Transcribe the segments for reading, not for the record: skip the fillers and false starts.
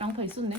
양파 있었네.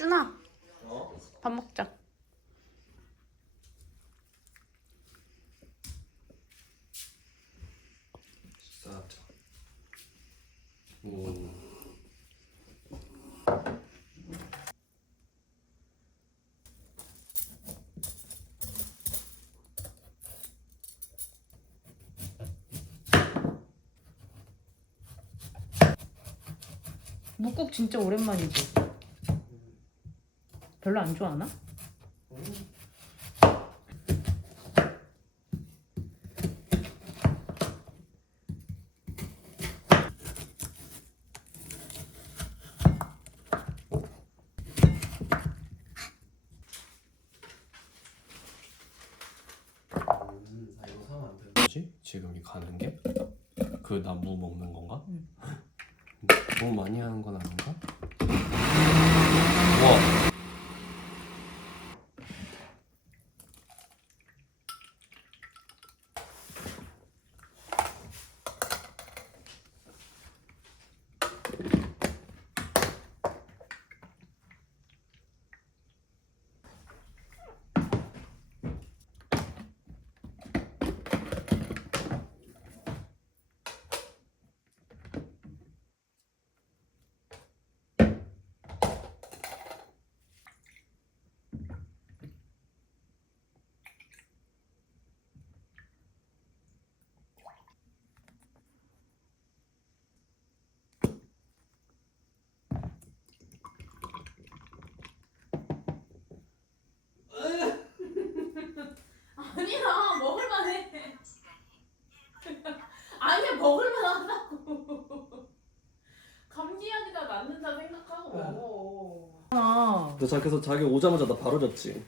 준아, 밥 먹자. 싸자. 오. 묵국 진짜 오랜만이지. 별로 안 좋아하나? 이거 사면 안 되는 거지? 지금 이 가는 게? 그 나무 먹는 건가? 응. 너무 많이 하는 건 아닌가? 와. 아니야, 먹을만해. 아니야, 먹을만하다고. 포기하기가 낫는다 생각하고 먹어. 그래서 자기 오자마자 나 바로 잤지.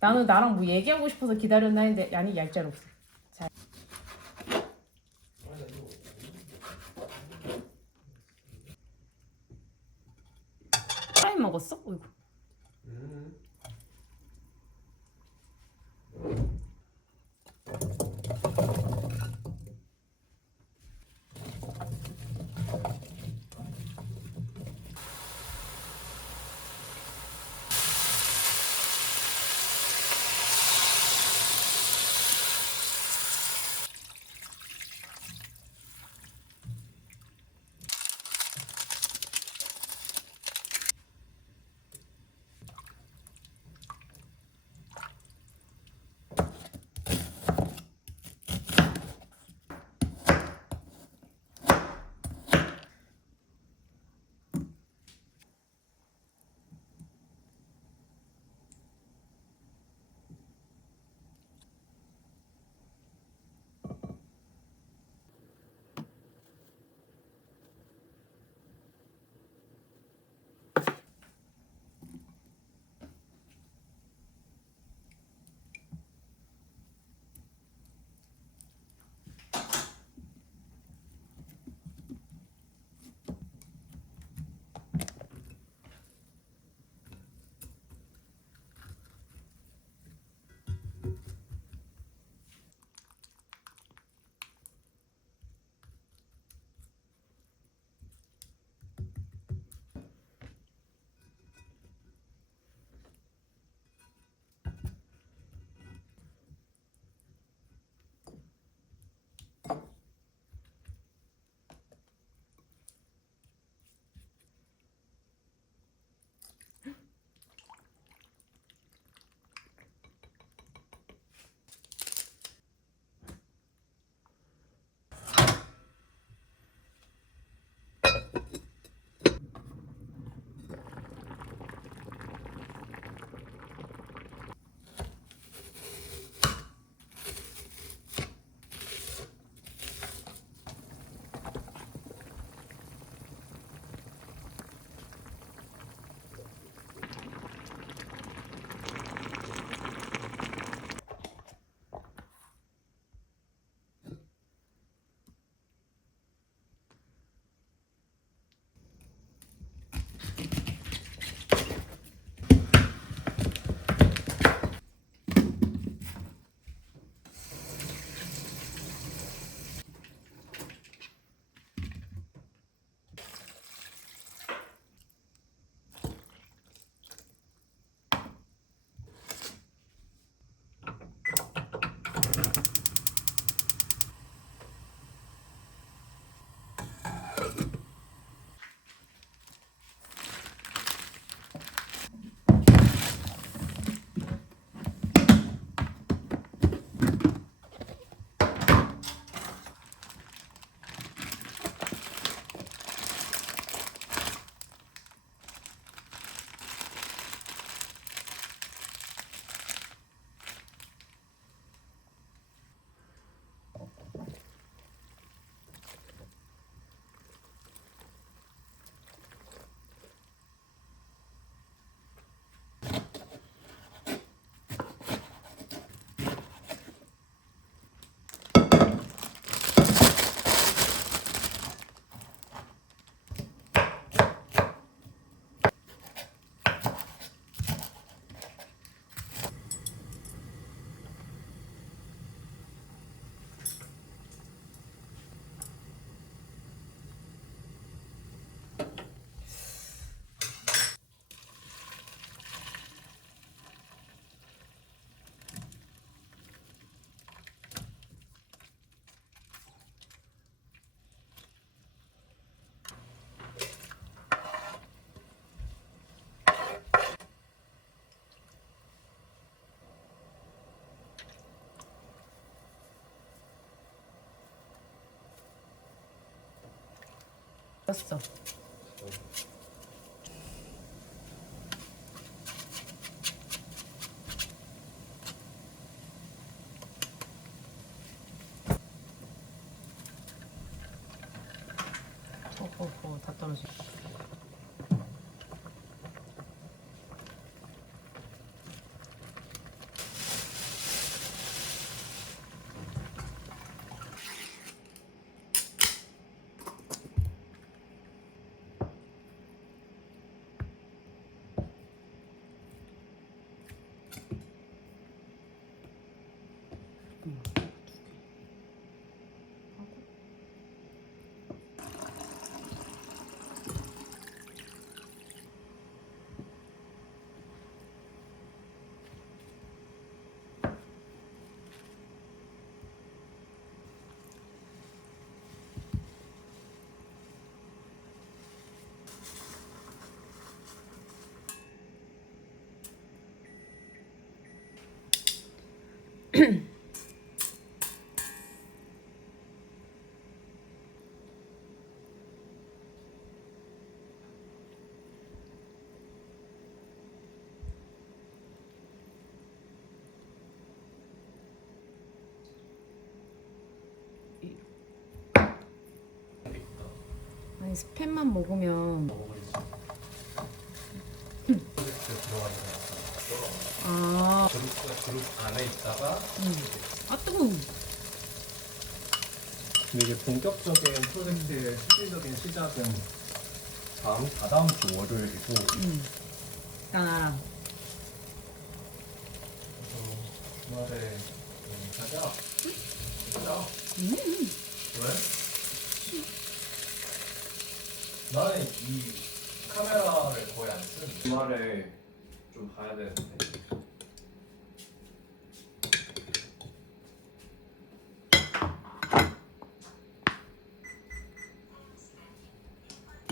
나는 나랑 뭐 얘기하고 싶어서 기다렸나 했는데 아니 얄짤없어. 프라이 먹었어? 어이구. 됐어. 다 떨어져. 아니 스팸만 먹으면 먹어버리지. 들어가는 거야. 아, 그룹 안에 있다가 아 뜨거워. 근데 이게 본격적인 프로젝트의 실질적인 시작은 다다음 주 월요일이고 난 알아. 그래서 주말에 가자. 가자. 왜? 나는 이 카메라를 거의 안 쓰는데 주말에 좀 봐야 되는데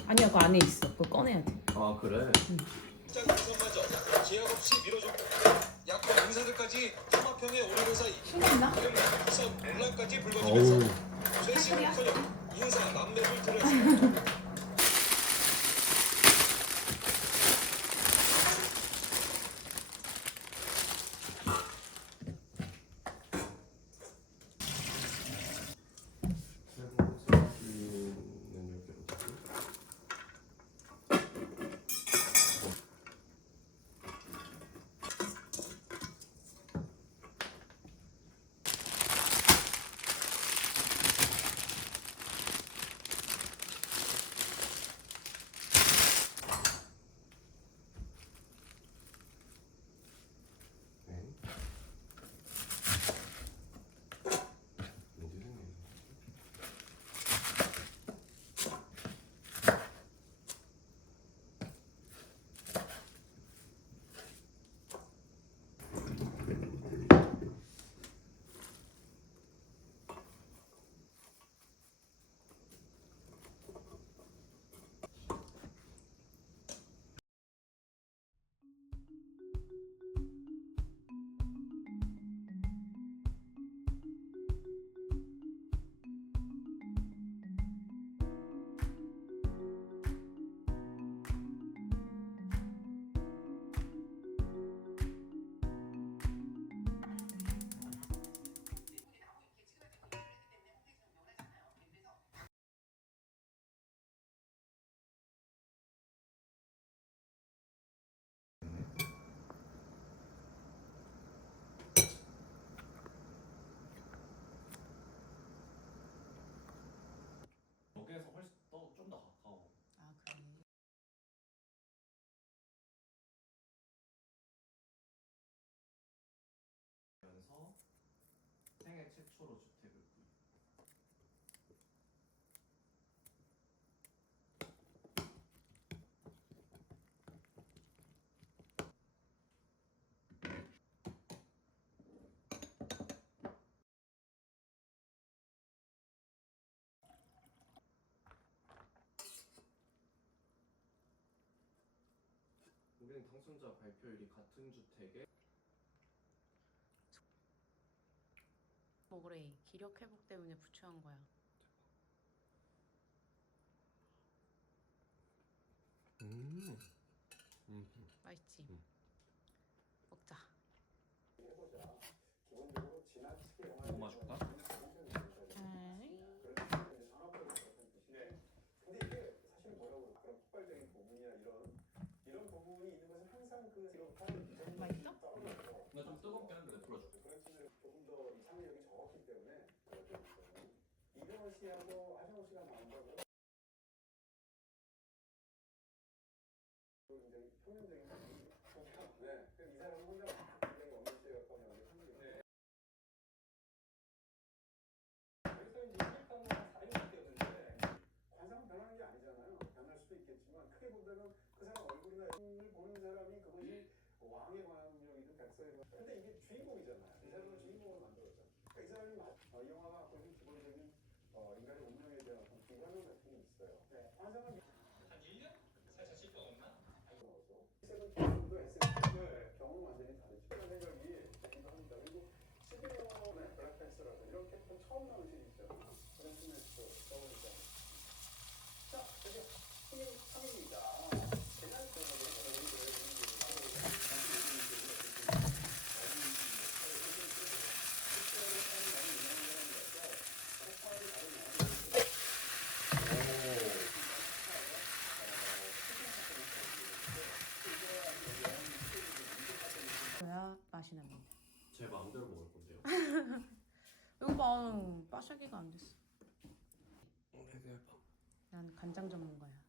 아니야, 그거 안에 있어. 그거 꺼내야 돼. 아 그래? 짠 기약 없이 미뤄졌고 약혼 인사들까지 혐합형에 오르면서 신났나? 이런 논란까지 불거지면서 최씨는커녕 인사 남매를 들였습니다. 여기에서 훨씬 좀 더 가까워. 아 그래. 면서 생애 최초로 주택을 구입. 우리는 당선자 발표일이 같은 주택에 먹으래. 기력 회복 때문에 부추한 거야. 맛있지? 먹자. 뭐 마실까? 씨하고 하정우 씨가 나온다고 굉장히 표면적인 분위기예요. 네. 그럼 이 사람은 혼자 굉장히 원맨쇼 역할을 하는 분이에요. 그래서 이제 시작하는 한 4년밖에 없는데 관상은 변하는 게 아니잖아요. 변할 수도 있겠지만 크게 본다면 그 사람 얼굴이나 을 보는 사람이 그것이 왕에 관한 운명이든 백성에 관한 근데 이게 주인공이잖아요. 이 사람을 주인공으로 만들었잖아요. 이 사람이 이 영화가 갖고 있는 기본적인 인간의 운명에 대한 어떤 비관론 같은 게 있어요. 네. 관상은 한 1년? 살짝 칠거 없나? 넣어서 세븐틴도 했을 때 경험은 완전히 다르죠. 그런 생각이 들기도 합니다. 그리고 11년에 블랙팬서라서 이런 캐릭터 처음 나온 시리즈죠. 그런 측면에서 떠오르지 않습니다. 자, 이제 3위입니다. 재난 그래야 맛이 납니다. 제 마음대로 먹을 건데요. 이거 봐, 빠샤기가 안 됐어. 되게 난 간장 전문가야.